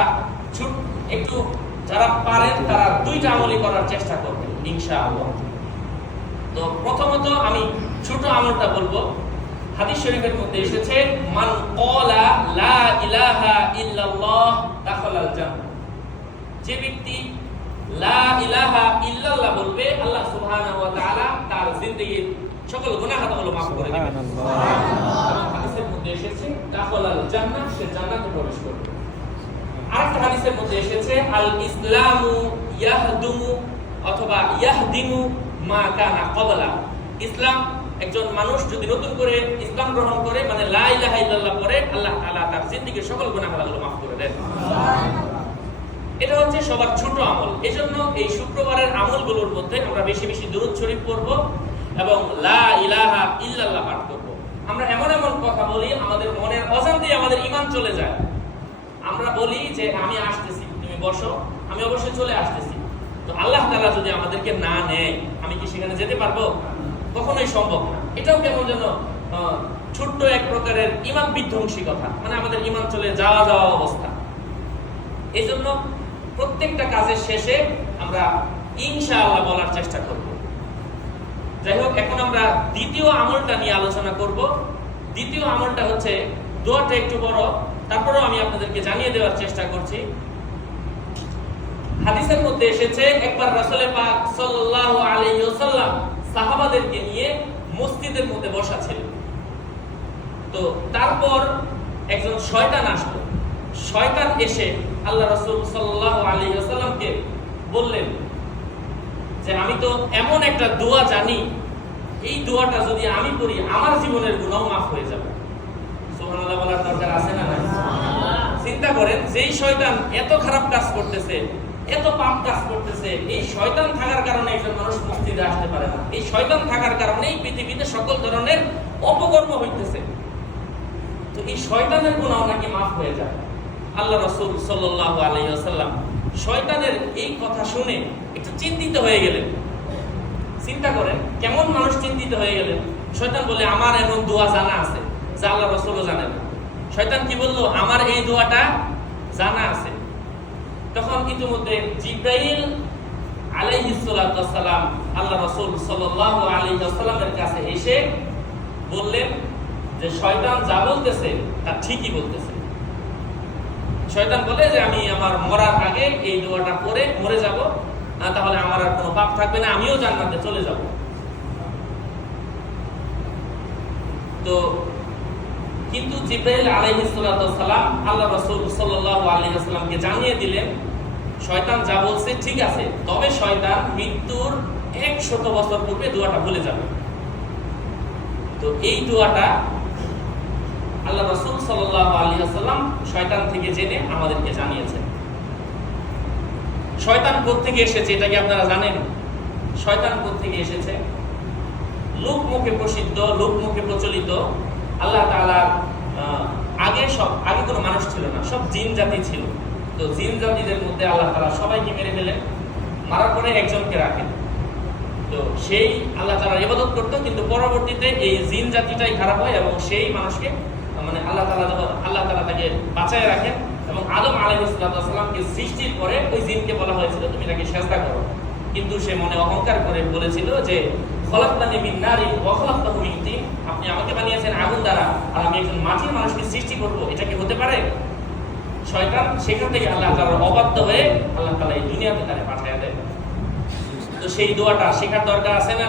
আমরা একটু যারা পারেন তারা দুইটা আমলই করার চেষ্টা করবেন ইনশাআল্লাহ। তো প্রথমত আমি ছোট আমলটা বলব। হাদিস শরীফের মধ্যে এসেছে মান ক্বালা লা ইলাহা ইল্লাল্লাহ দাখালাল জান্নাহ। যে ব্যক্তি লা ইলাহা ইল্লাল্লাহ বলবে আল্লাহ সুবহানাহু ওয়া তাআলা তার জিন্দেগীর সকল গুনাহ খাতাগুলো মাফ করে দিবেন। এবং হাদিসের মধ্যে এসেছে দাখালাল জান্নাহ সে জান্নাতে প্রবেশ করবে। আরেকটা হাদিসের মধ্যে এসেছে আল ইসলামু ইয়াহদুমু অথবা ইয়াহদিমু মা কানা ক্বাবলা ইসলাম একজন মানুষ যদি নতুন করে ইসলাম গ্রহণ করে মানে লা ইলাহা ইল্লাল্লাহ পড়ে আল্লাহ তাআলা তার জিন্দেগীর সকল গুনাহ খাতাগুলো মাফ করে দেন। এটা হচ্ছে সবার ছোট আমল। এজন্য এই শুক্রবারের আমলগুলোর মধ্যে আমরা বেশি বেশি দুরূদ শরীফ পড়ব এবং লা ইলাহা ইল্লাল্লাহ পাঠ করব। আমরা এমন এমন কথা বলি, আমাদের মনের অজান্তেই আমাদের ঈমান চলে যায়। আমরা বলি যে আমি আসতেছি, তুমি বসো, আমি অবশ্যই চলে আসতেছি। তো আল্লাহ তাআলা যদি আমাদেরকে না নেয়, আমি কি সেখানে যেতে পারব? কখনোই সম্ভব না। এটাও কেমন যেন ছোট্ট এক প্রকারের ইমান বিধ্বংসী কথা। মানে আমাদের ইমান চলে যাওয়া যাওয়া অবস্থা। এই জন্য প্রত্যেকটা কাজের শেষে আমরা ইনশাআল্লাহ বলার চেষ্টা করব। যাই হোক, এখন আমরা দ্বিতীয় আমলটা নিয়ে আলোচনা করব। দ্বিতীয় আমলটা হচ্ছে, দোয়াটা একটু বড়। তারপরেও আমি আপনাদেরকে জানিয়ে দেওয়ার চেষ্টা করছি। হাদিসের মধ্যে এসেছে, একবার রাসূলে পাক সাল্লাল্লাহু আলাইহি ওয়াসাল্লাম সাহাবাদেরকে নিয়ে মসজিদের মধ্যে বসা ছিলেন তো তারপর একজন শয়তান আসলো। শয়তান এসে আল্লাহ রাসূল সাল্লাল্লাহু আলাইহি ওয়াসাল্লামকে বললেন যে, আমি তো এমন একটা দোয়া জানি, এই দোয়াটা যদি আমি করি, আমার জীবনের গুনাহ মাফ হয়ে যাবে সুবহানাল্লাহ বলার দরকার আছে না নাই চিন্তা করেন, যেই শয়তান এত খারাপ কাজ করতেছে, এত পাপ কাজ করতেছে, এই শয়তান থাকার কারণে একজন মানুষ মসজিদে আসতে পারে না। এই শয়তান থাকার কারণেই পৃথিবীতে সকল ধরনের অপকর্ম হইতেছে। তো এই শয়তানের গুনাহ নাকি মাফ হয়ে যায়। আল্লাহ রাসূল সাল্লাল্লাহু আলাইহি ওয়াসাল্লাম শয়তানের এই কথা শুনে একটু চিন্তিত হয়ে গেলেন। চিন্তা করেন, কেমন মানুষ চিন্তিত হয়ে গেলেন? শয়তান বলে, আমার এমন দোয়া জানা আছে, যা আল্লাহ রসুলও জানেন। শয়তান কি বলল? আমার এই দোয়াটা জানা আছে। তখন ইতিমধ্যে জিব্রাইল আলাইহিসসালাম আল্লাহ রসুল সাল্লাল্লাহু আলাইহি ওয়াসাল্লামের কাছে এসে বললেন যে, শয়তান যা বলতেছে, তা ঠিকই বলতেছে। শয়তান বলে যে, আমি আমার মরার আগে এই দোয়াটা পড়ে মরে যাব, না তাহলে আমার আর কোনো পাপ থাকবে না, আমিও জান্নাতে চলে যাব। তো কিন্তু জিব্রাইল আলাইহিস সালাম আল্লাহ রাসূল সাল্লাল্লাহু আলাইহি ওয়াসাল্লামকে জানিয়ে দিলেন, শয়তান যা বলছে ঠিক আছে, তবে শয়তান মৃত্যুর 100 বছর পূর্বে দোয়াটা ভুলে যাবে। তো এই দোয়াটা আল্লাহ রাসূল সাল্লাল্লাহু আলাইহি ওয়াসাল্লাম শয়তান থেকে জেনে আমাদেরকে জানিয়েছেন। শয়তান থেকে এসেছে এটা কি আপনারা জানেন? শয়তান থেকে এসেছে? লোক মুখে প্রসিদ্ধ লোক মুখে প্রচলিত আল্লাহ তাআলা আগে সব, আগে কোনো মানুষ ছিল না, সব জিন জাতি ছিল। তো জিন জাতিদের মধ্যে আল্লাহ তালা সবাইকে মেরে ফেলেন, মারার পরে একজনকে রাখেন। তো সেই আল্লাহ তালা ইবাদত করতো, কিন্তু পরবর্তীতে এই জিন জাতিটাই খারাপ হয় এবং সেই মানুষকে মানে আল্লাহ তাআলা যখন- আল্লাহ তাআলা তাকে বাঁচায় রাখেন এবং আদম আলাইহিসসালামকে সৃষ্টির পরে ওই জিনকে বলা হয়েছিল, তুমি তাকে সেজদা করো। কিন্তু সে মনে অহংকার করে বলেছিল যে আপনি আমাকে বানিয়েছেন আগুন দ্বারা, আর আমি একজন মানুষকে সৃষ্টি করব, এটা কি হতে পারে? শয়তান সেখান থেকে আল্লাহ তাআলার অবাধ্য হয়ে আল্লাহ তাআলা এই দুনিয়াতে পাঠায় দেয় তো সেই দোয়াটা শেখার দরকার আছে না